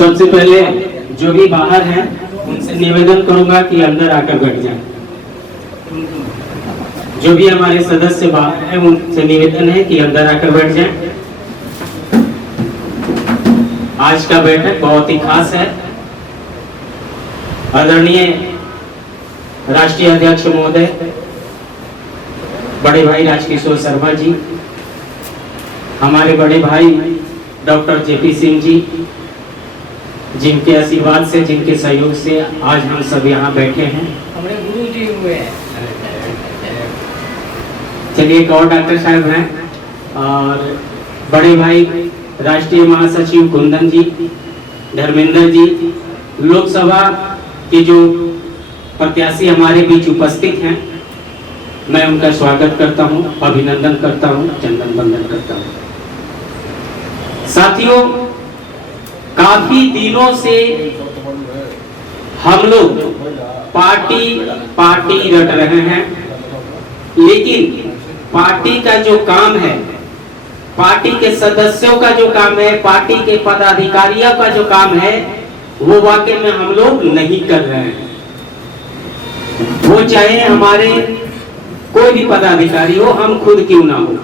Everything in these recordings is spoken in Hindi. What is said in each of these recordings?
सबसे पहले जो भी बाहर हैं उनसे निवेदन करूंगा कि अंदर आकर बैठ जाएं। जो भी हमारे सदस्य बाहर हैं उनसे निवेदन है कि अंदर आकर बैठ जाएं। आज का बैठक बहुत ही खास है। आदरणीय राष्ट्रीय अध्यक्ष महोदय बड़े भाई राजकिशोर शर्मा जी, हमारे बड़े भाई डॉक्टर जेपी सिंह जी, जिनके आशीर्वाद से, जिनके सहयोग से आज हम सब यहाँ बैठे हैं। हमारे गुरु जी हुए हैं। चलिए, एक और डॉक्टर साहब हैं और बड़े भाई राष्ट्रीय महासचिव कुंदन जी, धर्मेंद्र जी, लोकसभा के जो प्रत्याशी हमारे बीच उपस्थित हैं, मैं उनका स्वागत करता हूं, अभिनंदन करता हूं, चंदन बंदन करता हूं। साथियों, काफी दिनों से हम लोग पार्टी रट रहे हैं, लेकिन पार्टी का जो काम है, पार्टी के सदस्यों का जो काम है, पार्टी के पदाधिकारियों का जो काम है, वो वाकई में हम लोग नहीं कर रहे हैं। वो चाहे हमारे कोई भी पदाधिकारी हो, हम खुद क्यों ना हो।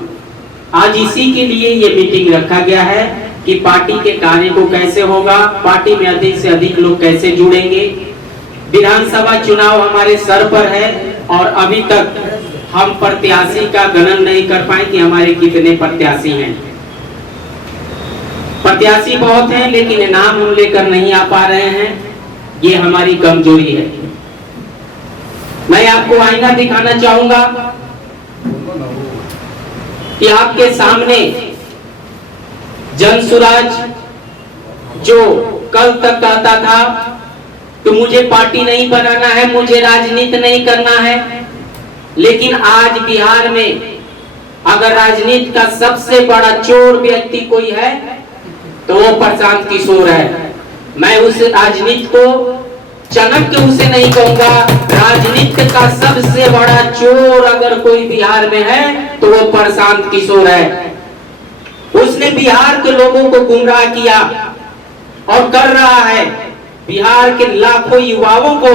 आज इसी के लिए ये मीटिंग रखा गया है कि पार्टी के कार्य को कैसे होगा, पार्टी में अधिक से अधिक लोग कैसे जुड़ेंगे। विधानसभा चुनाव हमारे सर पर है और अभी तक हम प्रत्याशी का गणन नहीं कर पाए कि हमारे कितने प्रत्याशी हैं। प्रत्याशी बहुत हैं, लेकिन नाम हम लेकर नहीं आ पा रहे हैं। ये हमारी कमजोरी है। मैं आपको आईना दिखाना चाहूंगा कि आपके सामने जनसुराज जो कल तक कहता था कि मुझे पार्टी नहीं बनाना है, मुझे राजनीति नहीं करना है, लेकिन आज बिहार में अगर राजनीति का सबसे बड़ा चोर व्यक्ति कोई है तो वो प्रशांत किशोर है। मैं उस राजनीति को चाणक्य उसे नहीं कहूंगा। राजनीति का सबसे बड़ा चोर अगर कोई बिहार में है तो वो प्रशांत किशोर है। उसने बिहार के लोगों को गुमराह किया और कर रहा है। बिहार के लाखों युवाओं को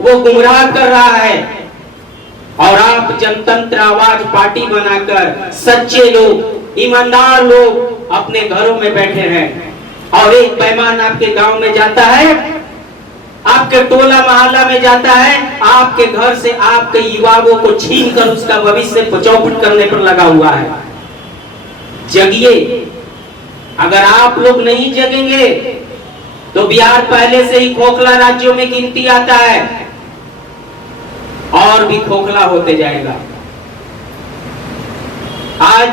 वो गुमराह कर रहा है। और आप जनतंत्र आवाज पार्टी बनाकर सच्चे लोग, ईमानदार लोग अपने घरों में बैठे हैं और एक पैमान आपके गांव में जाता है, आपके टोला मोहल्ला में जाता है, आपके घर से आपके युवाओं को छीन कर उसका भविष्य चौपट करने पर लगा हुआ है। जगिए। अगर आप लोग नहीं जगेंगे तो बिहार पहले से ही खोखला राज्यों में गिनती आता है और भी खोखला होते जाएगा। आज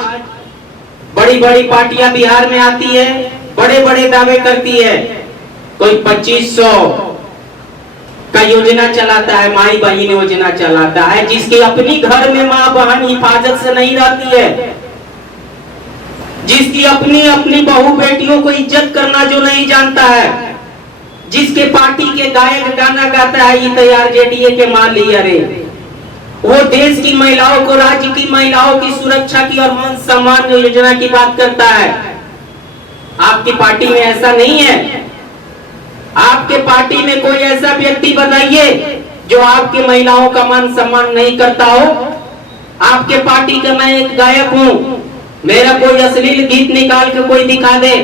बड़ी बड़ी पार्टियां बिहार में आती है, बड़े बड़े दावे करती है। कोई 2500 का योजना चलाता है, माई बहन योजना चलाता है, जिसकी अपनी घर में माँ बहन हिफाजत से नहीं रहती है, जिसकी अपनी बहू बेटियों को इज्जत करना जो नहीं जानता है, जिसके पार्टी के गायक गाना गाता है, ये तैयार जेडीए के मान लिया रे। वो देश की महिलाओं को, राज्य की महिलाओं की सुरक्षा की और मान सम्मान योजना की बात करता है। आपकी पार्टी में ऐसा नहीं है। आपके पार्टी में कोई ऐसा व्यक्ति बताइए जो आपके महिलाओं का मान सम्मान नहीं करता हो। आपके पार्टी का मैं एक गायक हूँ, मेरा कोई अश्लील गीत निकाल के कोई दिखा दे,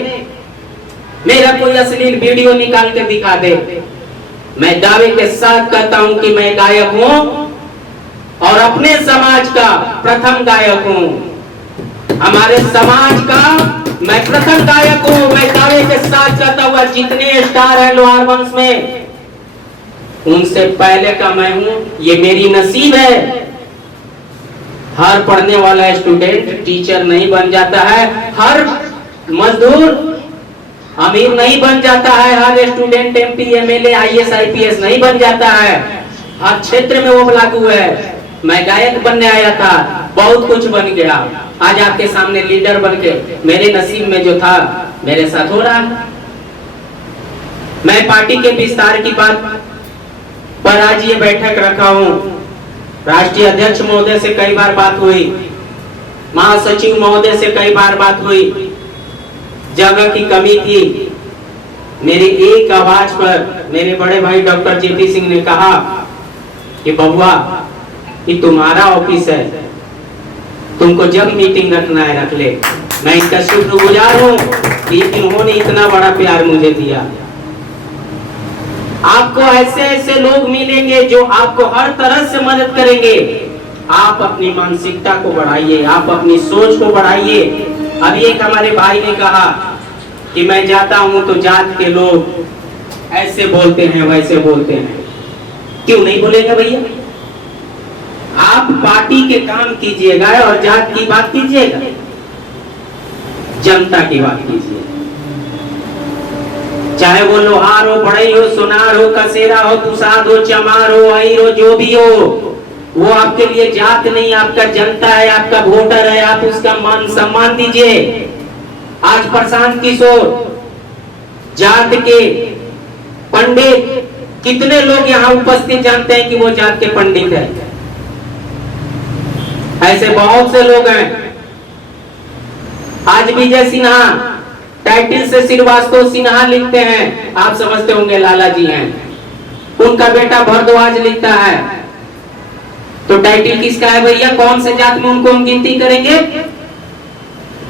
मेरा कोई अश्लील वीडियो निकाल के दिखा दे, मैं दावे के साथ कहता हूं कि मैं गायक हूं और अपने समाज का प्रथम गायक हूं। हमारे समाज का मैं प्रथम गायक हूं। मैं दावे के साथ कहता हुआ जितने स्टार हैं लोहार वंश में, उनसे पहले का मैं हूं। ये मेरी नसीब है। हर पढ़ने वाला स्टूडेंट टीचर नहीं बन जाता है, हर मजदूर अमीर नहीं बन जाता है, हर student MP MLA IAS IPS नहीं बन जाता है। हर क्षेत्र में वो लागू है। मैं गायक बनने आया था, बहुत कुछ बन गया। आज आपके सामने लीडर बन के मेरे नसीब में जो था मेरे साथ हो रहा है। मैं पार्टी के विस्तार की बात पर आज ये बैठक रखा हूँ। राष्ट्रीय अध्यक्ष महोदय से कई बार बात हुई, महासचिव महोदय से कई बार बात हुई, जगह की कमी थी। मेरे एक आवाज पर मेरे बड़े भाई डॉक्टर जेपी सिंह ने कहा कि बबुआ ये तुम्हारा ऑफिस है, तुमको जब मीटिंग रखना है रख ले। मैं इसका शुक्रगुजार हूँ कि इन्होंने इतना बड़ा प्यार मुझे दिया। आपको ऐसे ऐसे लोग मिलेंगे जो आपको हर तरह से मदद करेंगे। आप अपनी मानसिकता को बढ़ाइए, आप अपनी सोच को बढ़ाइए। अभी एक हमारे भाई ने कहा कि मैं जाता हूं तो जात के लोग ऐसे बोलते हैं वैसे बोलते हैं। क्यों नहीं बोलेगा भैया? आप पार्टी के काम कीजिएगा और जात की बात कीजिएगा, जनता की बात कीजिए। चाहे वो लोहार हो, बढ़ई हो, सुनार हो, कसेरा हो, तुषाद हो, चमार हो, अहीर हो, जो भी हो, वो आपके लिए जात नहीं, आपका जनता है, आपका वोटर है। आप उसका मान सम्मान दीजिए। आज प्रशांत किशोर जात के पंडित, कितने लोग यहाँ उपस्थित जानते हैं कि वो जात के पंडित है? ऐसे बहुत से लोग हैं। आज विजय सिन्हा टाइटल से श्रीवास्तव सिन्हा लिखते हैं, आप समझते होंगे लाला जी हैं। उनका बेटा भरद्वाज लिखता है। तो टाइटल किसका है भैया? कौन से जात में उनको हम गिनती करेंगे?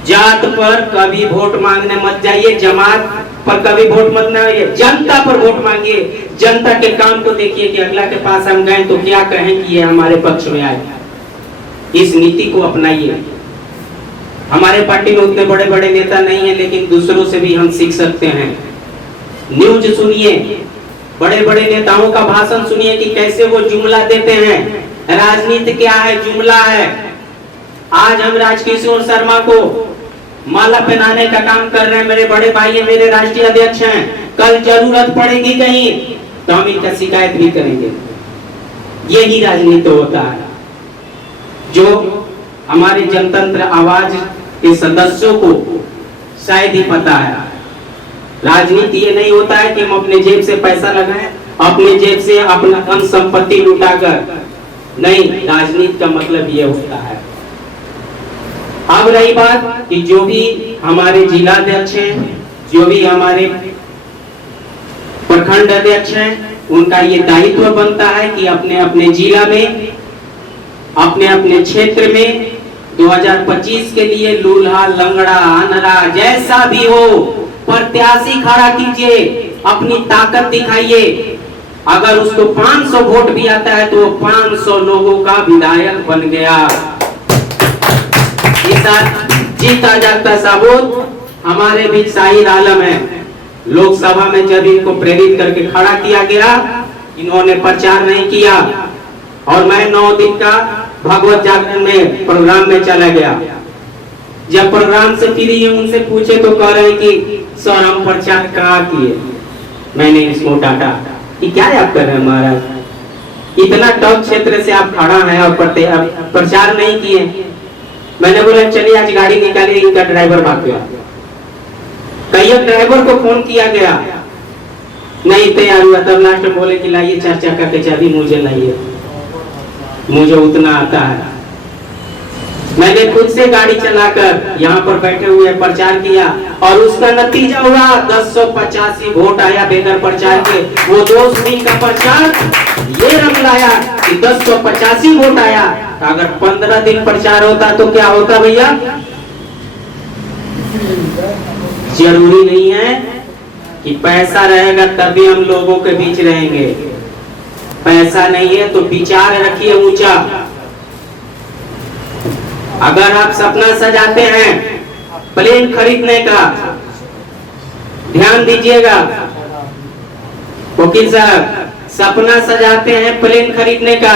जात पर कभी वोट मांगने मत जाइए, जमात पर कभी वोट मत मांगिए, जनता पर वोट मांगिए। जनता के काम को देखिए कि अगला के पास हम गए तो क्या कहें कि ये हमारे पक्ष में आए। इस नीति को अपनाइए। हमारे पार्टी में उतने बड़े बड़े नेता नहीं है, लेकिन दूसरों से भी हम सीख सकते हैं। न्यूज सुनिए, बड़े बड़े नेताओं का भाषण सुनिए कि कैसे वो जुमला देते हैं। राजनीति क्या है? जुमला है। आज हम राजकिशोर शर्मा को माला पहनाने का काम कर रहे हैं। मेरे बड़े भाई हैं, मेरे राष्ट्रीय अध्यक्ष हैं। कल जरूरत पड़ेगी कहीं तो हम इनका शिकायत भी करेंगे। यही राजनीति होता है। जो हमारे जनतंत्र आवाज के सदस्यों को शायद ही पता है। राजनीति ये नहीं होता है कि हम अपने जेब से पैसा लगाएं, अपने जेब से अपना धन संपत्ति लुटाकर। नहीं, राजनीति का मतलब ये होता है। अब रही बात कि जो भी हमारे जिला अध्यक्ष हैं, जो भी हमारे प्रखंड अध्यक्ष हैं, उनका ये दायित्व बनता है कि अपने अपने जिला में, अपने अपने क्षेत्र में 2025 के लिए लूल्हा, लंगड़ा, अनरा जैसा भी हो प्रत्याशी खड़ा कीजिए, अपनी ताकत दिखाइए। अगर उसको 500 वोट भी आता है तो 500 लोगों का विधायक बन गया। जीता जागता सबूत हमारे बीच शाहिद आलम है। लोकसभा में जब इनको प्रेरित करके खड़ा किया गया, इन्होंने प्रचार नहीं किया और मैं 9 दिन का भगवत जागरण में प्रोग्राम में चला गया। जब प्रोग्राम से फ्री उनसे पूछे तो कह रहे कि सर हम प्रचार कहाँ किए। मैंने इसको डांटा कि क्या आप कर रहे हैं महाराज, इतना टॉप क्षेत्र से आप खड़ा हैं और प्रचार नहीं किए। मैंने बोला चलिए आज गाड़ी निकालिए, इनका ड्राइवर भाग गया। कई ड्राइवर को फोन किया गया, नहीं तैयार हुआ। तब लास्ट में बोले कि लाइए 4 चक्का के चाबी मुझे लाइए, मुझे उतना आता है। मैंने खुद से गाड़ी चलाकर यहाँ पर बैठे हुए प्रचार किया और उसका नतीजा हुआ 1085 वोट आया बेगर प्रचार के। वो 2 दिन का प्रचार ये रंग लाया कि 1085 वोट आया। अगर 15 दिन प्रचार होता तो क्या होता भैया? जरूरी नहीं है कि पैसा रहेगा तभी हम लोगों के बीच रहेंगे। पैसा नहीं है तो विचार रखिए ऊंचा। अगर आप सपना सजाते हैं प्लेन खरीदने का, ध्यान दीजिएगा वकील साहब, सपना सजाते हैं प्लेन खरीदने का,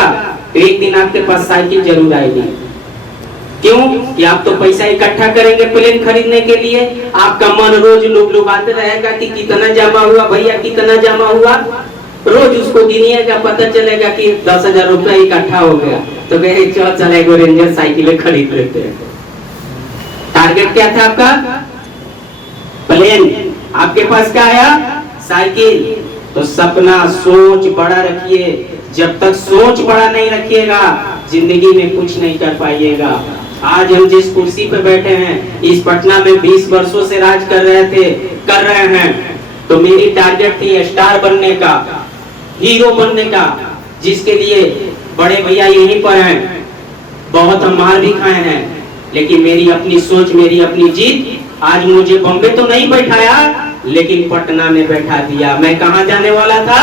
एक दिन आपके पास साइकिल जरूर आएगी। क्यों? कि आप तो पैसा इकट्ठा करेंगे प्लेन खरीदने के लिए। आपका मन रोज लुभाते रहेगा कि कितना जमा हुआ भैया, कितना जमा हुआ। रोज उसको गिनिएगा, पता चलेगा कि 10,000 रुपया इकट्ठा हो गया। तो कहे चलो एगो रेंजर साइकिल खरीद लेते हैं। टारगेट क्या था आपका? प्लेन। आपके पास क्या आया? साइकिल। तो सपना सोच बड़ा रखिए। जब तक सोच बड़ा नहीं रखिएगा जिंदगी में कुछ नहीं कर पाइएगा। आज हम जिस कुर्सी पे बैठे हैं, इस पटना में 20 वर्षों से राज कर रहे हैं। तो मेरी टारगेट थी स्टार बनने का, हीरो बनने का, जिसके लिए बड़े भैया यहीं पर हैं, बहुत हम मार भी खाए हैं, लेकिन मेरी अपनी सोच, मेरी अपनी जीत आज मुझे बॉम्बे तो नहीं बैठाया, लेकिन पटना में बैठा दिया। मैं कहां जाने वाला था?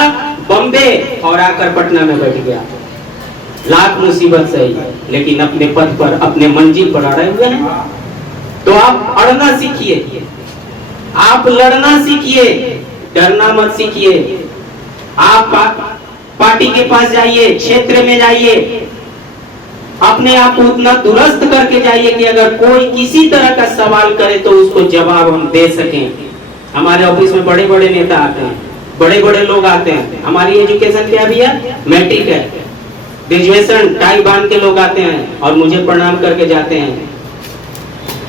बॉम्बे, और आकर पटना में बैठ गया। लाख मुसीबत सही, लेकिन अपने पद पर, अपने मंजिल पर अड़े हुए हैं। तो आप अड़ना सीखिए, आप लड़ना सीखिए, डरना मत सीखिए। आप पार्टी के पास जाइए, क्षेत्र में जाइए, अपने आप को उतना दुरुस्त करके जाइए कि अगर कोई किसी तरह का सवाल करे तो उसको जवाब हम दे सकें। हमारे ऑफिस में बड़े बड़े नेता आते हैं, बड़े बड़े लोग आते हैं। हमारी एजुकेशन क्या भी है? मैट्रिक है, ग्रेजुएशन, टाई बांध के लोग आते हैं और मुझे प्रणाम करके जाते हैं।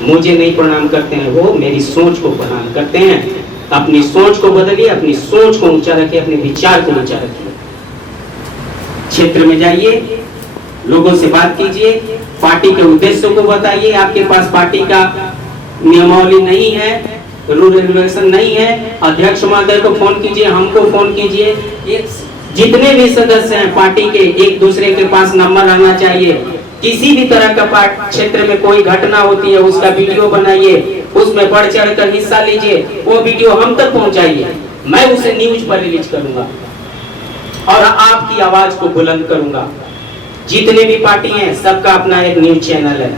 मुझे नहीं प्रणाम करते हैं, वो मेरी सोच को प्रणाम करते हैं। अपनी सोच को बदलिए, अपनी सोच को ऊंचा रखिए, अपने विचार को ऊंचा रखिए। क्षेत्र में जाइए, लोगों से बात कीजिए, पार्टी के उद्देश्यों को बताइए। आपके पास पार्टी का नियमावली नहीं है, रूल रेगुलेशन नहीं है, अध्यक्ष महोदय को फोन कीजिए, हमको फोन कीजिए। जितने भी सदस्य हैं पार्टी के, एक दूसरे के पास नंबर रहना चाहिए। किसी भी तरह का क्षेत्र में कोई घटना होती है, उसका वीडियो बनाइए, उसमें बढ़ चढ़ कर हिस्सा लीजिए, वो वीडियो हम तक पहुंचाइए। मैं उसे न्यूज पर रिलीज करूंगा और आपकी आवाज को बुलंद करूंगा। जितने भी पार्टी हैं, सबका अपना एक न्यूज चैनल है।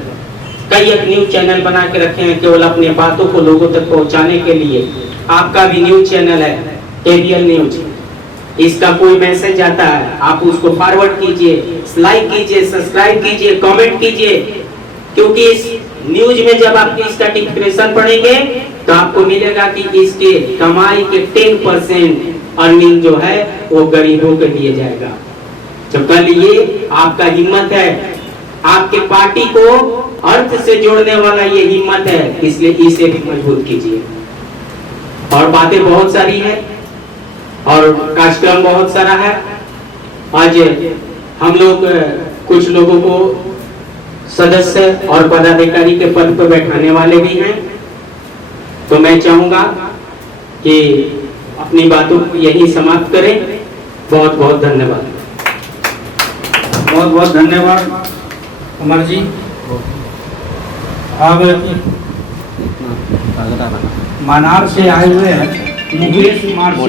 कई एक न्यूज चैनल बना के रखे हैं केवल अपनी बातों को लोगों तक पहुंचाने के लिए। आपका भी न्यूज चैनल है, एबीएल न्यूज। इसका कोई मैसेज आता है, आप उसको फॉरवर्ड कीजिए, लाइक कीजिए, सब्सक्राइब कीजिए, कमेंट कीजिए, क्योंकि इस न्यूज में जब आप इसका डिस्क्रिप्शन पढ़ेंगे तो आपको मिलेगा कि इसके कमाई के 10% अर्निंग जो है वो गरीबों के लिए जाएगा। तो कल ये आपका हिम्मत है, आपके पार्टी को अर्थ से जोड़ने वाला ये हिम्मत है, इसलिए इसे भी मजबूत कीजिए। और बातें बहुत सारी है और कार्यक्रम बहुत सारा है। आज हम लोग कुछ लोगों को सदस्य और पदाधिकारी के पद पर बैठाने वाले भी हैं। तो मैं चाहूंगा कि अपनी बातों को यही समाप्त करें। बहुत बहुत धन्यवाद। बहुत बहुत धन्यवाद अमर जी। अब मनार से आए हुए हैं मुकेश कुमार।